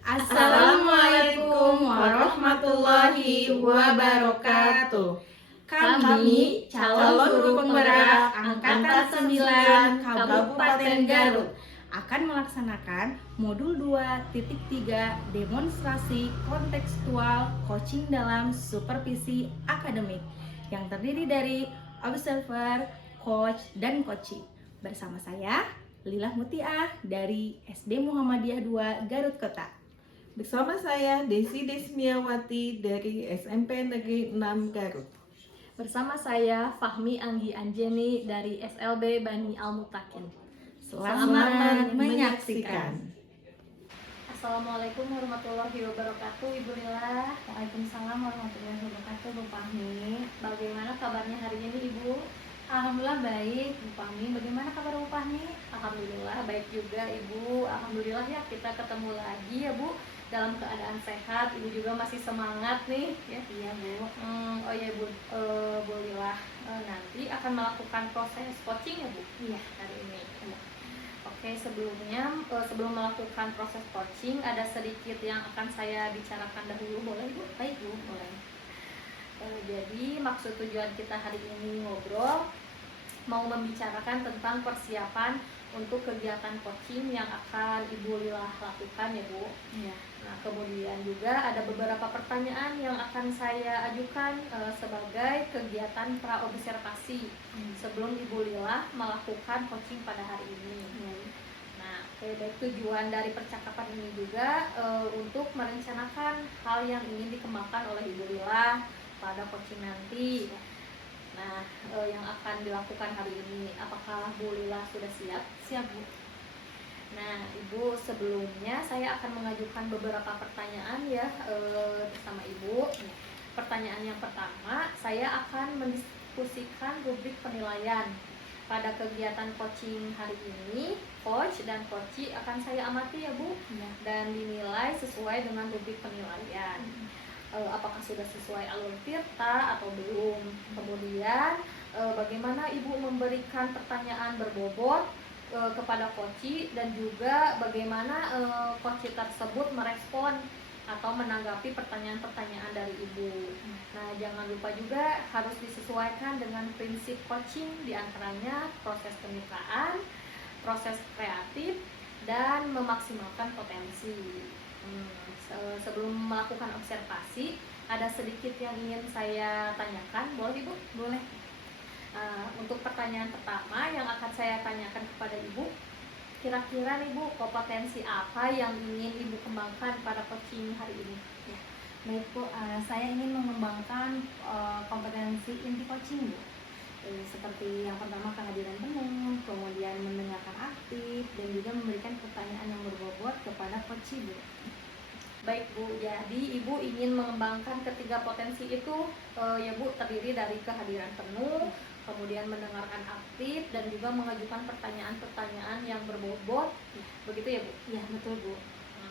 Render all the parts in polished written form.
Assalamualaikum warahmatullahi wabarakatuh. Kami calon guru penggerak Angkatan 9 Kabupaten Garut akan melaksanakan modul 2.3 demonstrasi kontekstual coaching dalam supervisi akademik yang terdiri dari observer, coach, dan coaching. Bersama saya Lilah Mutiah dari SD Muhammadiyah 2 Garut Kota. Bersama saya Desi Desmiawati dari SMP Negeri 6 Garut. Bersama saya Fahmi Anggi Anjeni dari SLB Bani Al-Mutakin. Selamat menyaksikan. Assalamualaikum warahmatullahi wabarakatuh, Ibu Lila. Waalaikumsalam warahmatullahi wabarakatuh, Bu Fahmi. Bagaimana kabarnya hari ini, Ibu? Alhamdulillah baik, Bu Fahmi. Bagaimana kabar Bu Fahmi? Alhamdulillah baik juga, Ibu. Alhamdulillah ya kita ketemu lagi ya, Bu. Dalam keadaan sehat, Ibu juga masih semangat nih ya. Iya, Bu. Oh ya, Bu Lila, nanti akan melakukan proses coaching ya, Bu? Iya. Hari ini. Oke, sebelumnya sebelum melakukan proses coaching ada sedikit yang akan saya bicarakan dahulu, boleh Bu? Baik, Bu, boleh. Jadi maksud tujuan kita hari ini ngobrol mau membicarakan tentang persiapan untuk kegiatan coaching yang akan Ibu Lila lakukan ya, Bu. Iya. Nah, kemudian juga ada beberapa pertanyaan yang akan saya ajukan sebagai kegiatan praobservasi sebelum Ibu Lila melakukan coaching pada hari ini. Nah, baik tujuan dari percakapan ini juga untuk merencanakan hal yang ingin dikembangkan oleh Ibu Lila pada coaching nanti. Nah, yang akan dilakukan hari ini, apakah Bu Lila sudah siap? Siap, Bu. Nah, Ibu, sebelumnya saya akan mengajukan beberapa pertanyaan ya bersama Ibu. Pertanyaan yang pertama, saya akan mendiskusikan rubrik penilaian. Pada kegiatan coaching hari ini, coach dan coachee akan saya amati ya, Bu, dan dinilai sesuai dengan rubrik penilaian. Apakah sudah sesuai alur tirta atau belum? Kemudian bagaimana Ibu memberikan pertanyaan berbobot kepada coachee dan juga bagaimana coachee tersebut merespon atau menanggapi pertanyaan-pertanyaan dari Ibu. Nah, jangan lupa juga harus disesuaikan dengan prinsip coaching, diantaranya proses kemitraan, proses kreatif, dan memaksimalkan potensi. Sebelum melakukan observasi, ada sedikit yang ingin saya tanyakan, boleh Ibu? Boleh. Untuk pertanyaan pertama yang akan saya tanyakan kepada Ibu, kira-kira nih Bu, kompetensi apa yang ingin Ibu kembangkan pada coaching hari ini? Ya. Baik, Bu, saya ingin mengembangkan kompetensi inti coaching, Bu. Seperti yang pertama kehadiran penuh, kemudian mendengarkan aktif, dan juga memberikan pertanyaan yang berbobot kepada coachee, Bu. Baik Bu, jadi Ibu ingin mengembangkan ketiga potensi itu ya Bu, terdiri dari kehadiran penuh, kemudian mendengarkan aktif, dan juga mengajukan pertanyaan-pertanyaan yang berbobot. Begitu ya Bu? Iya, betul Bu.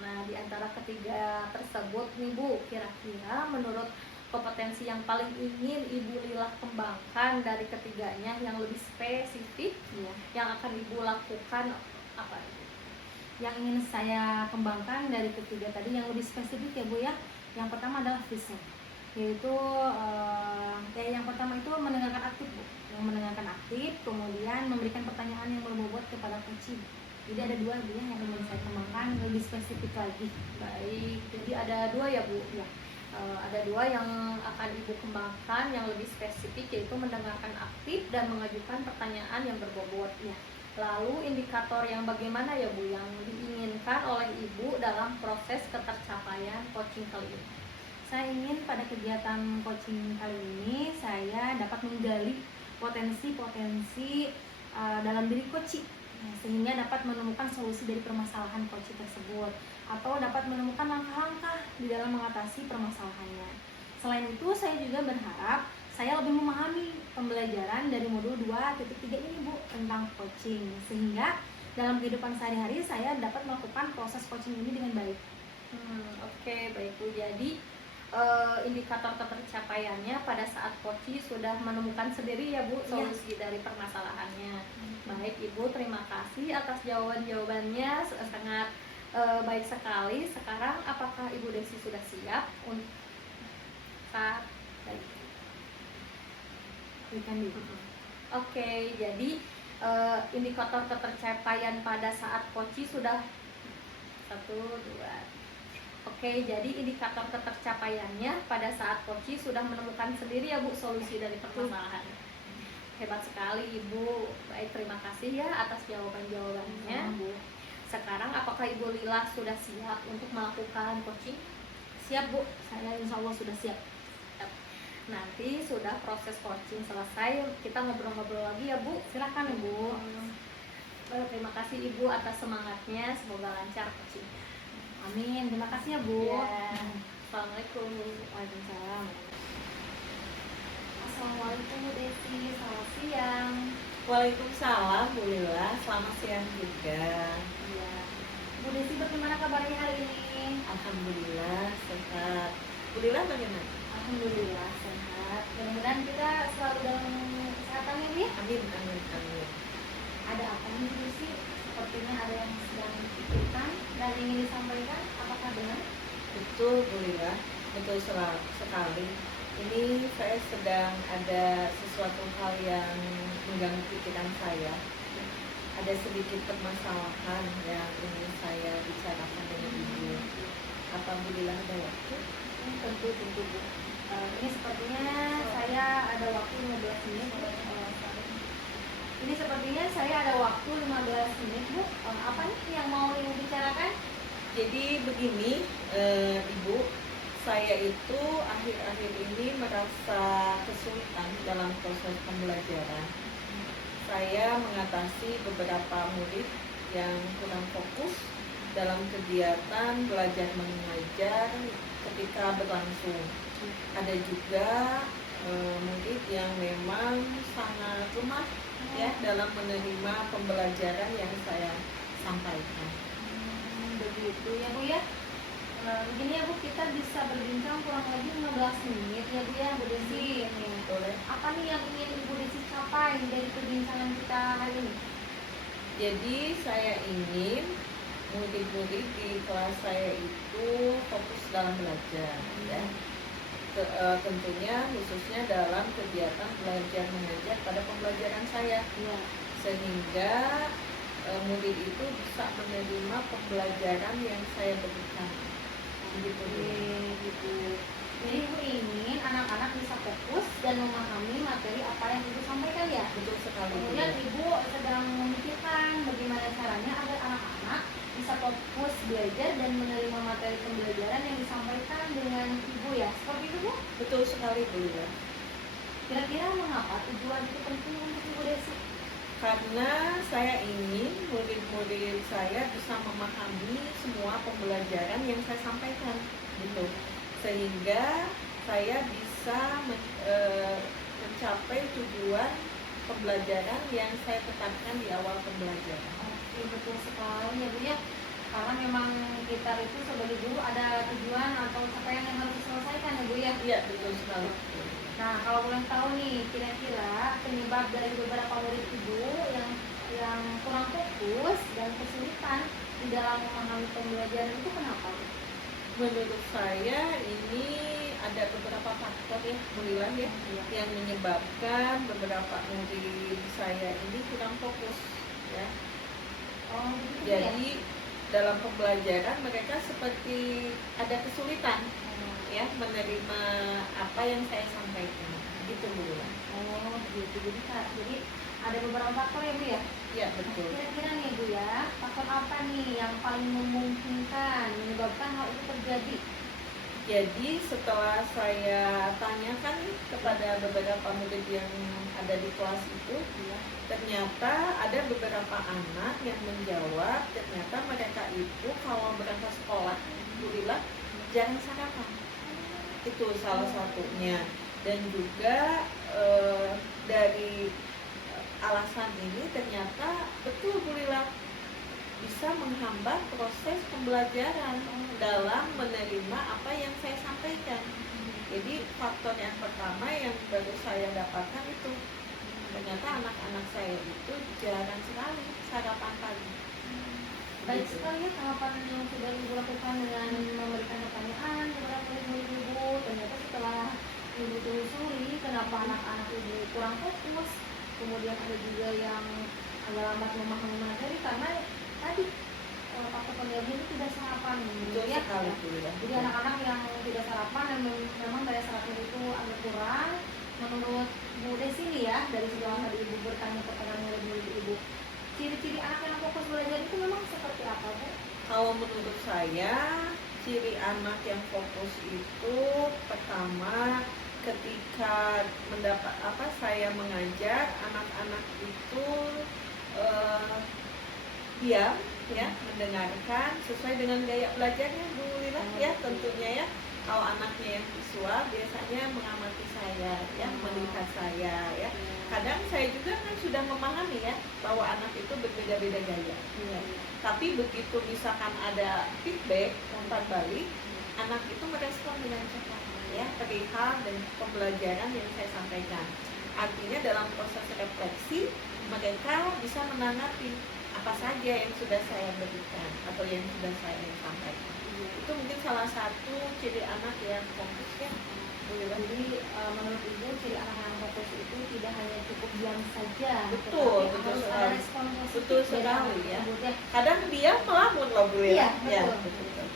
Nah, di antara ketiga tersebut nih Bu, kira-kira menurut kompetensi yang paling ingin Ibu Lila kembangkan dari ketiganya yang lebih spesifik, yang akan Ibu lakukan apa itu? Yang ingin saya kembangkan dari ketiga tadi yang lebih spesifik ya Bu ya. Yang pertama adalah vision, yaitu yang pertama itu mendengarkan aktif Bu. Yang mendengarkan aktif, kemudian memberikan pertanyaan yang berbobot kepada coachee. Jadi ada dua Bu yang ingin saya kembangkan lebih spesifik lagi. Baik, jadi ada dua ya Bu ya. Ada dua yang akan Ibu kembangkan yang lebih spesifik, yaitu mendengarkan aktif dan mengajukan pertanyaan yang berbobot ya. Lalu indikator yang bagaimana ya Bu yang diinginkan oleh Ibu dalam proses ketercapaian coaching kali ini? Saya ingin pada kegiatan coaching kali ini saya dapat menggali potensi-potensi dalam diri coachee, sehingga dapat menemukan solusi dari permasalahan coachee tersebut atau dapat menemukan langkah-langkah di dalam mengatasi permasalahannya. Selain itu, saya juga berharap saya lebih memahami pembelajaran dari modul 2.3 ini Bu tentang coaching, sehingga dalam kehidupan sehari-hari saya dapat melakukan proses coaching ini dengan baik. Oke, baik Bu. Jadi indikator ketercapaiannya pada saat coachee sudah menemukan sendiri ya Bu solusi dari permasalahannya. Baik Ibu, terima kasih atas jawaban-jawabannya sangat Baik sekali. Sekarang apakah Ibu Desi sudah siap untuk baik. Oke, jadi indikator ketercapaian pada saat koci sudah 1, 2. Oke, jadi indikator ketercapaiannya pada saat koci sudah menemukan sendiri ya Bu solusi dari permasalahan. Hebat sekali Ibu. Baik, terima kasih ya atas jawaban-jawabannya. Sekarang apakah Ibu Lila sudah siap untuk melakukan coaching? Siap Bu, saya insya Allah sudah siap. Nanti sudah proses coaching selesai, kita ngobrol-ngobrol lagi ya Bu. Silakan Ibu. Terima kasih Ibu atas semangatnya, semoga lancar coachingnya. Amin, terima kasih ya Bu. Ya. Assalamualaikum. Waalaikumsalam. Assalamualaikum Bu Desi, selamat siang. Waalaikumsalam Bu Lila, selamat siang juga. Ya. Bu Desi bagaimana kabarnya hari ini? Alhamdulillah sehat. Bu Lila bagaimana? Alhamdulillah sehat. Mudah-mudahan kita selalu dalam kesehatan ya Bu ya. Amin, amin, amin. Ada apa nih Bu Desi? Sepertinya ada yang sedang dipikirkan dan ingin disampaikan. Apakah benar? Betul Bu Lila, betul sekali. Ini saya sedang ada sesuatu hal yang mengganggu pikiran saya. Ada sedikit permasalahan yang ingin saya bicarakan dengan Ibu. Apa Bu Lila ada waktu? Tentu Bu. Ini sepertinya saya ada waktu 15 menit. Ini sepertinya saya ada waktu 15 menit Bu. Apa nih yang mau Ibu bicarakan? Jadi begini, Ibu, saya itu akhir-akhir ini merasa kesulitan dalam proses pembelajaran. Saya mengatasi beberapa murid yang kurang fokus dalam kegiatan belajar mengajar ketika berlangsung. Ada juga murid yang memang sangat lemah ya dalam menerima pembelajaran yang saya sampaikan. Begitu ya Bu ya. Begini ya Bu, kita bisa berbincang kurang lebih 15 menit ya Bu ya, Bu Desi. Boleh. Apa nih yang ingin Ibu Desi capai dari perbincangan kita hari ini? Jadi saya ingin murid-murid di kelas saya itu fokus dalam belajar ya. Tentunya khususnya dalam kegiatan belajar mengajar pada pembelajaran saya. Iya. Sehingga murid itu bisa menerima pembelajaran yang saya berikan. Gitu. Gitu. Jadi Ibu ingin anak-anak bisa fokus dan memahami materi apa yang Ibu sampaikan ya. Betul sekali. Kemudian Ibu sedang memikirkan bagaimana caranya agar anak-anak bisa fokus belajar dan menerima materi pembelajaran yang disampaikan dengan Ibu ya. Seperti itu Bu? Betul sekali Bu ya. Kira-kira mengapa tujuan itu penting untuk Ibu Desi? Karena saya ingin murid-murid saya bisa memahami semua pembelajaran yang saya sampaikan gitu. Sehingga saya bisa mencapai tujuan pembelajaran yang saya tetapkan di awal pembelajaran. Oke, betul sekali ya Bu ya. Karena memang kita itu sebagai guru ada tujuan atau capaian yang harus diselesaikan ya Bu ya. Iya, betul sekali. Nah, kalau boleh tahu nih, kira-kira penyebab dari beberapa murid Ibu yang kurang fokus dan kesulitan di dalam memahami pembelajaran itu kenapa? Menurut saya ini ada beberapa faktor ya, Bulilan ya, yang menyebabkan beberapa murid saya ini kurang fokus ya. Oh, gitu Jadi dalam pembelajaran mereka seperti ada kesulitan ya menerima apa yang saya sampaikan. Gitu Bu. Oh, gitu. Jadi ada beberapa faktor ya Bu ya. Ya betul. Kira-kira nih Bu ya, faktor apa nih yang paling memungkinkan menyebabkan hal itu terjadi? Jadi setelah saya tanyakan kepada beberapa murid yang ada di kelas itu, ternyata ada beberapa anak yang menjawab ternyata mereka itu kalau berangkat sekolah, alhamdulillah jarang sarapan. Itu salah satunya. Dan juga dari alasan ini ternyata betul Bu Lila bisa menghambat proses pembelajaran dalam menerima apa yang saya sampaikan. Jadi faktor yang pertama yang baru saya dapatkan itu ternyata anak-anak saya itu jarang sekali sarapan pagi. Baik Gitu. sekali ya tahapan yang sudah Ibu lakukan dengan memberikan pertanyaan kepada murid-murid Ibu. Ternyata setelah Ibu telusuri kenapa anak-anak Ibu kurang fokus, kemudian ada juga yang agak lambat memahami materi karena tadi faktor penyebab itu tidak sarapan Betul ya. sekali Bu Lila. Jadi anak-anak yang tidak sarapan dan memang daya sarafnya itu agak kurang. Menurut Bu Desi nih ya, dari setelah tadi Ibu bertanya kepada murid-murid Ibu, ciri-ciri anak yang fokus belajar itu memang seperti apa Bu? Kalau menurut saya, ciri anak yang fokus itu pertama ketika mendapat saya mengajar anak-anak itu diam ya, mendengarkan sesuai dengan gaya belajarnya Bu Lila ya tentunya ya. Kalau anaknya yang visual biasanya mengamati saya ya, melihat saya ya. Kadang saya juga kan sudah memahami ya bahwa anak itu berbeda-beda gaya. Ya. Tapi begitu misalkan ada feedback umpan balik, anak itu merespon dengan cepat ya perihal dan pembelajaran yang saya sampaikan. Artinya dalam proses refleksi mereka bisa menanggapi apa saja yang sudah saya berikan atau yang sudah saya sampaikan. Itu mungkin salah satu ciri anak yang fokus ya. Jadi menurut Ibu ciri anak yang fokus itu tidak hanya cukup diam saja, Betul, tetapi betul harus ada sekali. respon positif Betul dari sekali, anak ya. tersebut ya. Kadang dia melamun loh Bu Lila. Iya, Ya, betul. betul.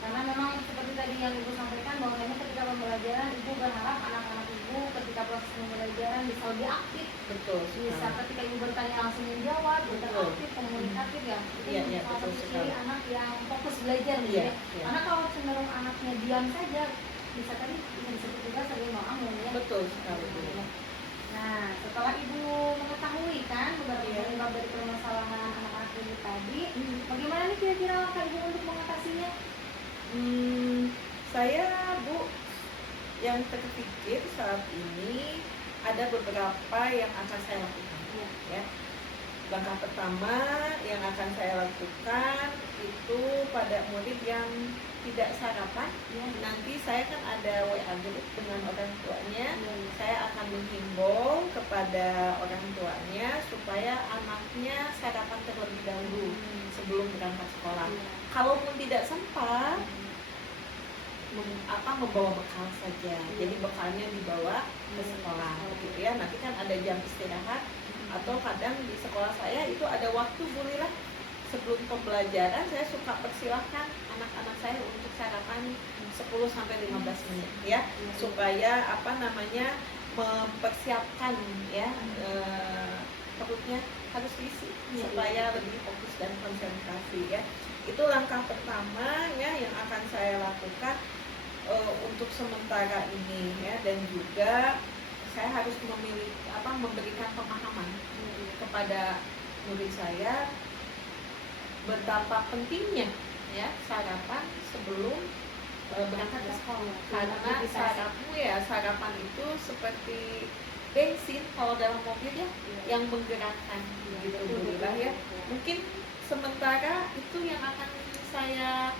Karena memang seperti tadi yang Ibu sampaikan bahwasanya ketika pembelajaran Ibu berharap anak-anak Ibu ketika proses pembelajaran bisa lebih aktif, Betul. bisa sekali. ketika Ibu bertanya langsung menjawab, Betul. interaktif, komunikatif ya. Itu Iya, iya, salah betul satu sekali. ciri anak yang fokus belajar gitu Iya, ya. iya. Karena kalau cenderung anaknya diam saja bisa disebut juga sebagai melamun ya. Betul sekali Bu Lila. Nah, setelah Ibu mengetahui kan beberapa Iya. penyebab dari permasalahan anak-anak Ibu tadi, bagaimana nih kira-kira langkah Ibu untuk mengatasinya? Saya Bu yang terpikir saat ini ada beberapa yang akan saya lakukan ya. Langkah pertama yang akan saya lakukan itu pada murid yang tidak sarapan ya, nanti saya kan ada WA group dengan orang tuanya. Saya akan menghimbau kepada orang tuanya supaya anaknya sarapan terlebih dahulu sebelum berangkat sekolah. Kalaupun tidak sempat membawa bekal saja. Jadi bekalnya dibawa ke sekolah gitu ya. Nanti kan ada jam istirahat atau kadang di sekolah saya itu ada waktu Bu Lila sebelum pembelajaran saya suka persilahkan anak-anak saya untuk sarapan 10 sampai 15 menit ya supaya mempersiapkan ya perutnya harus diisi supaya lebih fokus dan konsentrasi ya. Itu langkah pertama ya yang akan saya lakukan untuk sementara ini ya, dan juga saya harus memberikan pemahaman kepada murid saya betapa pentingnya ya sarapan sebelum berangkat ke sekolah. Karena sarapan itu seperti bensin kalau dalam mobil ya, yang menggerakkan gitu Bu Lila ya. Mungkin sementara itu yang akan saya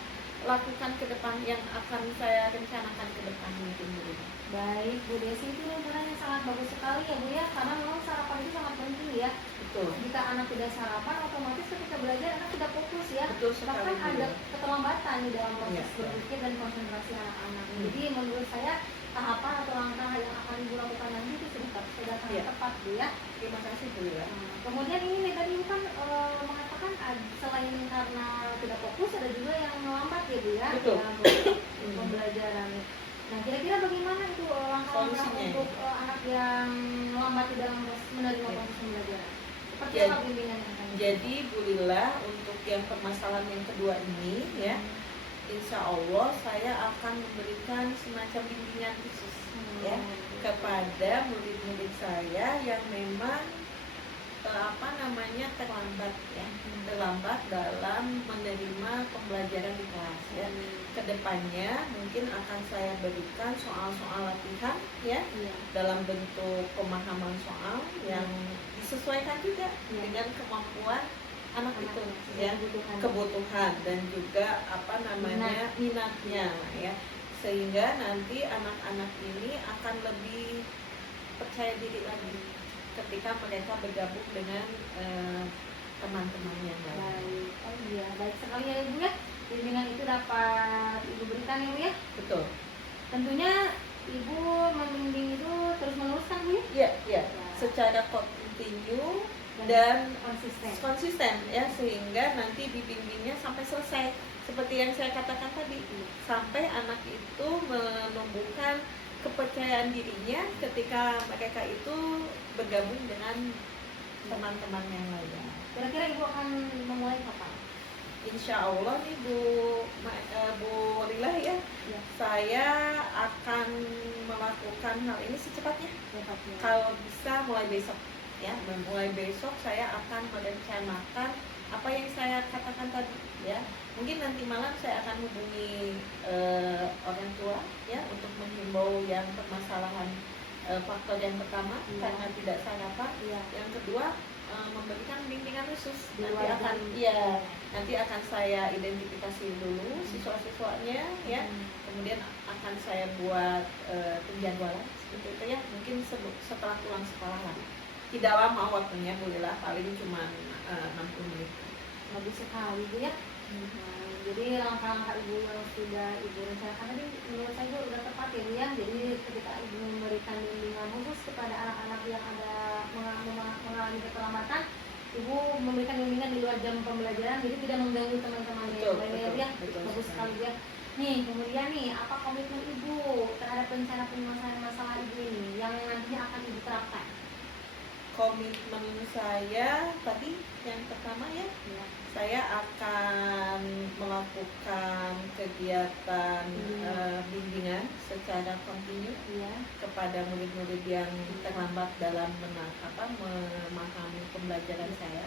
lakukan ke depan, yang akan saya rencanakan ke depan mungkin Bu Lila. Baik, Bu Desi itu yang sangat bagus sekali ya Bu ya, karena memang sarapan itu sangat penting ya. Betul. Jika anak tidak sarapan, otomatis ketika belajar anak tidak fokus ya. Betul sekali, Bahkan Bu. ada keterlambatan di dalam proses Iya. berpikir dan konsentrasi anak-anak. Jadi menurut saya tahapan atau langkah yang akan Ibu lakukan nanti itu sudah sangat Iya. tepat Bu ya. Terima kasih Bu Lila. Kemudian ini nih tadi Ibu kan mengatakan selain karena tidak fokus ada juga yang melambat ya Bu ya Betul. dalam proses pembelajaran. Nah kira-kira bagaimana itu langkah-langkah Solusinya untuk anak yang melambat di dalam menerima proses pembelajaran? Seperti Ya, apa bimbingan yang akan Jadi Bu Lila untuk yang permasalahan yang kedua ini ya, insya Allah saya akan memberikan semacam bimbingan khusus ya kepada murid-murid saya yang memang terlambat dalam menerima pembelajaran di kelas ya. Kedepannya mungkin akan saya berikan soal-soal latihan ya dalam bentuk pemahaman soal yang disesuaikan juga dengan kemampuan anak itu ya, kebutuhan dan juga minatnya ya, sehingga nanti anak-anak ini akan lebih percaya diri lagi ketika mereka bergabung dengan teman-teman yang lain. Baik, oh iya, baik sekali ya Ibu ya. Bimbingan itu dapat Ibu berikan ya Bu ya. Betul. Tentunya Ibu membimbing itu terus menerus kan Bu ya? Iya, iya. Secara kontinu dan konsisten ya, sehingga nanti dibimbingnya sampai selesai. Seperti yang saya katakan tadi, sampai anak itu menumbuhkan kepercayaan dirinya ketika mereka itu bergabung dengan teman-teman yang lain. Kira-kira Ibu akan memulai kapan? Insya Allah nih Bu Lila ya, saya akan melakukan hal ini secepatnya. Kalau bisa mulai besok ya, mulai besok saya akan merencanakan apa yang saya katakan tadi ya. Mungkin nanti malam saya akan hubungi orang tua ya untuk menghimbau yang permasalahan faktor yang pertama karena tidak sarapan. Yang kedua memberikan bimbingan khusus. Nanti akan saya identifikasi dulu siswa-siswanya ya. Kemudian akan saya buat penjadwalan seperti itu ya. Mungkin setelah pulang sekolah lah. Tidak lama waktunya Bu Lila, paling cuma 60 menit. Bagus sekali Bu ya. Jadi langkah-langkah Ibu yang sudah Ibu rencanakan tadi menurut saya sudah tepat ya Bu ya. Jadi ketika Ibu memberikan bimbingan khusus kepada anak-anak yang ada mengalami keterlambatan, Ibu memberikan bimbingan di luar jam pembelajaran, jadi tidak mengganggu teman-teman yang lain ya Bu ya. Bagus sekali Bu ya. Nih kemudian nih, apa komitmen Ibu terhadap rencana penyelesaian masalah Ibu ini yang nantinya akan Ibu terapkan? Komitmen saya tadi yang pertama ya, saya akan melakukan kegiatan bimbingan secara kontinu kepada murid-murid yang terlambat dalam memahami pembelajaran saya.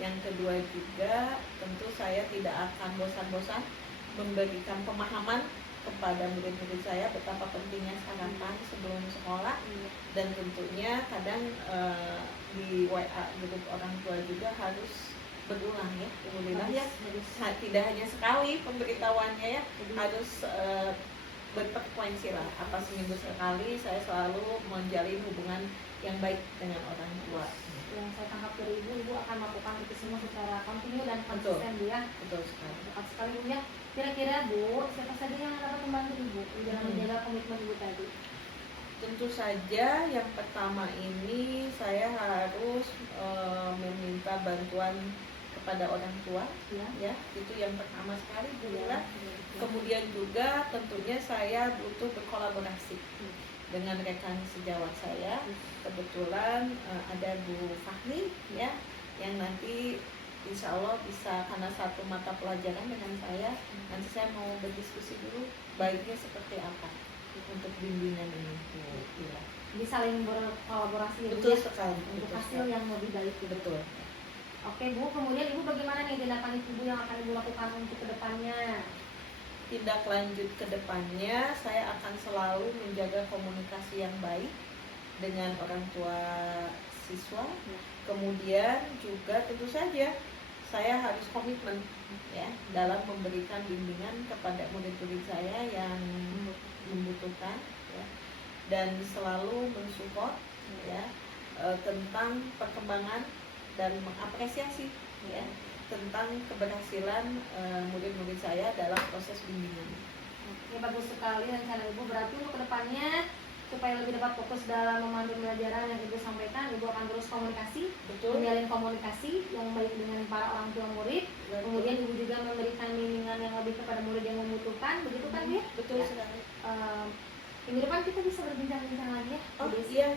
Yang kedua juga tentu saya tidak akan bosan-bosan memberikan pemahaman kepada murid-murid saya betapa pentingnya sarapan sebelum sekolah. Dan tentunya kadang di WA grup orang tua juga harus berulang ya, alhamdulillah ya, tidak hanya sekali pemberitahuannya ya, harus berfrekuensi lah, apa seminggu sekali saya selalu menjalin hubungan yang baik dengan orang tua. Yang saya tangkap dari Ibu akan melakukan itu semua secara kontinu dan konsisten Bu ya. Betul sekali. Tepat sekali Bu ya. Kira-kira Bu, siapa saja yang dapat membantu Ibu dalam menjaga komitmen Ibu tadi? Tentu saja yang pertama ini saya harus meminta bantuan kepada orang tua ya, itu yang pertama sekali Bu Lila. Kemudian juga tentunya saya butuh berkolaborasi dengan rekan sejawat saya. Kebetulan ada Bu Fahmi ya, yang nanti insya Allah bisa karena satu mata pelajaran dengan saya. Nanti saya mau berdiskusi dulu baiknya seperti apa untuk bimbingan ini Bu Lila. Jadi saling berkolaborasi ya Bu Betul ya, sekali. untuk hasil yang lebih baik. Betul. Oke Bu, kemudian Ibu bagaimana nih tindakan Ibu yang akan Ibu lakukan untuk kedepannya? Tindak lanjut kedepannya saya akan selalu menjaga komunikasi yang baik dengan orang tua siswa. Kemudian juga tentu saja saya harus komitmen ya dalam memberikan bimbingan kepada murid-murid saya yang membutuhkan ya, dan selalu mensupport ya tentang perkembangan dan mengapresiasi ya tentang keberhasilan murid-murid saya dalam proses bimbingan. Oke, bagus sekali rencana Ibu. Berarti untuk kedepannya supaya lebih dapat fokus dalam memandu pembelajaran yang Ibu sampaikan, Ibu akan terus komunikasi, menjalin komunikasi yang baik dengan para orang tua murid. Kemudian Ibu juga memberikan bimbingan yang lebih kepada murid yang membutuhkan, begitu kan Bu? Betul sekali. Minggu depan kita bisa berbincang-bincang lagi ya. Oh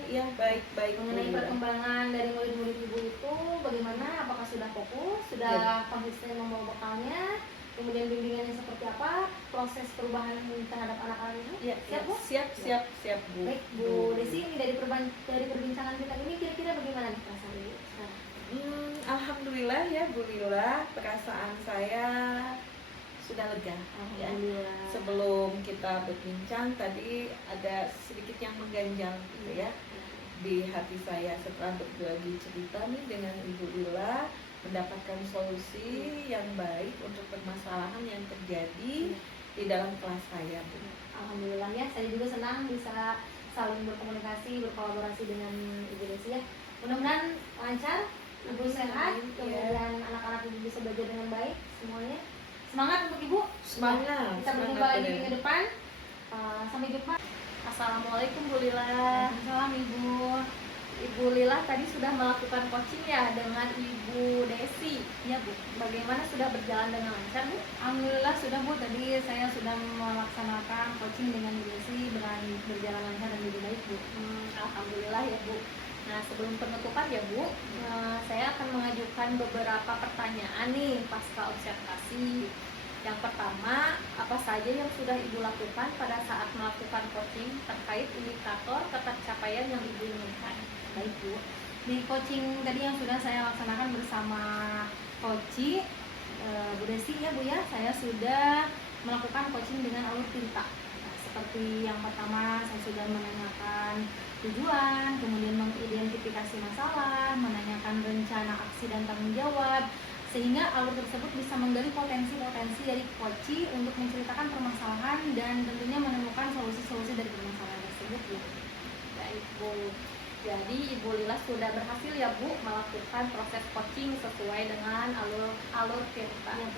iya baik mengenai perkembangan dari murid-murid Ibu itu bagaimana, apakah sudah fokus, sudah konsisten membawa bekalnya, kemudian bimbingannya seperti apa, proses perubahan terhadap anak-anak ini. Siap Bu? Siap Bu. Baik Bu Desi, ini dari perbincangan kita ini kira-kira bagaimana nih perasaan Ibu sekarang? Alhamdulillah ya Bu Lila, perasaan saya sudah lega ya. Sebelum kita berbincang tadi ada sedikit yang mengganjal gitu ya di hati saya setelah berbagi cerita nih dengan Ibu Lila, mendapatkan solusi yang baik untuk permasalahan yang terjadi di dalam kelas saya Bu. Alhamdulillah ya, saya juga senang bisa saling berkomunikasi, berkolaborasi dengan Ibu Desi ya. Mudah-mudahan lancar Ibu sehat, Amin. kemudian anak-anak Ibu bisa belajar dengan baik semuanya. Semangat untuk Ibu. Semangat. Kita berjumpa semangat, lagi Bunda. minggu depan. Sampai jumpa. Assalamualaikum Bu Lila. Waalaikumsalam Ibu. Ibu Lila tadi sudah melakukan coaching ya dengan Ibu Desi. Iya Bu. Bagaimana, sudah berjalan dengan lancar Bu? Alhamdulillah sudah Bu. Tadi saya sudah melaksanakan coaching dengan Bu Desi, berjalan lancar dan lebih baik Bu. Alhamdulillah ya Bu. Nah, sebelum penutupan ya Bu, saya akan mengajukan beberapa pertanyaan nih pasca observasi. Yang pertama, apa saja yang sudah Ibu lakukan pada saat melakukan coaching terkait indikator ketercapaian yang Ibu inginkan? Baik Bu. Di coaching tadi yang sudah saya laksanakan bersama Coach Bu Desi ya Bu ya, saya sudah melakukan coaching dengan alur tinta. Nah, seperti yang pertama saya sudah menanyakan tujuan, kemudian mengidentifikasi masalah, menanyakan rencana aksi dan tanggung jawab, sehingga alur tersebut bisa menggali potensi-potensi dari coach untuk menceritakan permasalahan dan tentunya menemukan solusi-solusi dari permasalahan tersebut Bu. Baik Bu. Jadi Ibu Lila sudah berhasil ya Bu melakukan proses coaching sesuai dengan alur Tirta. Ya,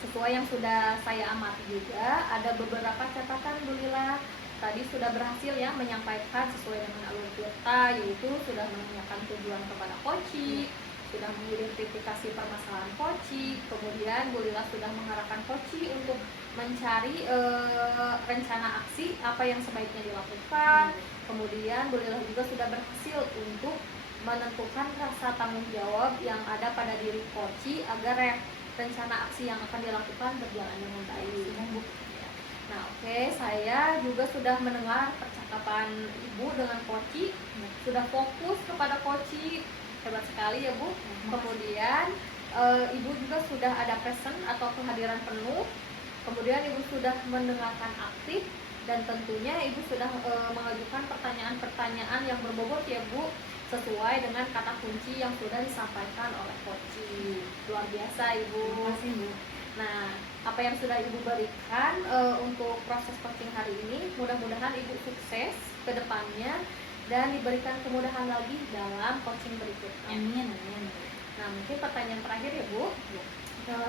Sesuai yang sudah saya amati juga, ada beberapa catatan Bu Lila. Tadi sudah berhasil ya menyampaikan sesuai dengan alur Tirta, yaitu sudah menanyakan tujuan kepada coach, sudah mengidentifikasi permasalahan coach, kemudian Bu Lila sudah mengarahkan coach untuk mencari rencana aksi apa yang sebaiknya dilakukan. Kemudian Bu Lila juga sudah berhasil untuk menentukan rasa tanggung jawab yang ada pada diri coach agar rencana aksi yang akan dilakukan berjalan dengan baik. Nah, oke, saya juga sudah mendengar percakapan Ibu dengan coach, sudah fokus kepada coach, hebat sekali ya Bu. Kemudian Ibu juga sudah ada present atau kehadiran penuh. Kemudian Ibu sudah mendengarkan aktif dan tentunya Ibu sudah mengajukan pertanyaan-pertanyaan yang berbobot ya Bu, sesuai dengan kata kunci yang sudah disampaikan oleh coach. Luar biasa Ibu. terima kasih Bu. Nah, apa yang sudah Ibu berikan untuk proses coaching hari ini, mudah-mudahan Ibu sukses ke depannya dan diberikan kemudahan lagi dalam coaching berikutnya. Amin, amin. Nah, mungkin pertanyaan terakhir ya Bu,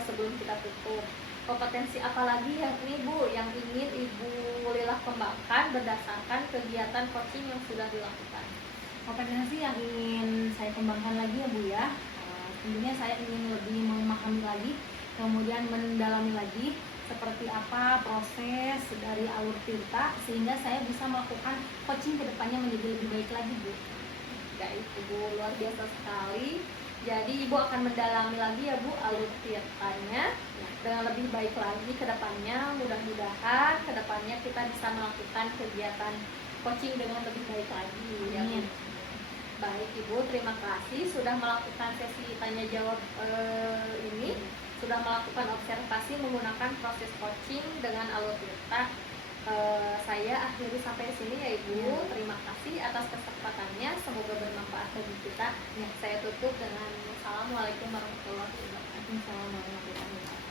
sebelum kita tutup. Kompetensi apa lagi yang ini Bu yang ingin Ibu Lila kembangkan berdasarkan kegiatan coaching yang sudah dilakukan? Kompetensi yang ingin saya kembangkan lagi ya Bu ya, tentunya saya ingin lebih memahami lagi, kemudian mendalami lagi seperti apa proses dari alur Tirta sehingga saya bisa melakukan coaching kedepannya menjadi lebih baik lagi Bu. Baik Ibu, luar biasa sekali. Jadi Ibu akan mendalami lagi ya Bu alur Tirtanya dengan lebih baik lagi ke depannya. Mudah-mudahan ke depannya kita bisa melakukan kegiatan coaching dengan lebih baik lagi ya Bu. Amin. Baik Ibu, terima kasih sudah melakukan sesi tanya jawab ini, sudah melakukan observasi menggunakan proses coaching dengan alur Tirta. Saya akhiri sampai sini ya Ibu. Terima kasih atas kesempatannya, semoga bermanfaat bagi kita. Saya tutup dengan Assalamualaikum warahmatullahi wabarakatuh. Waalaikumsalam warahmatullahi wabarakatuh.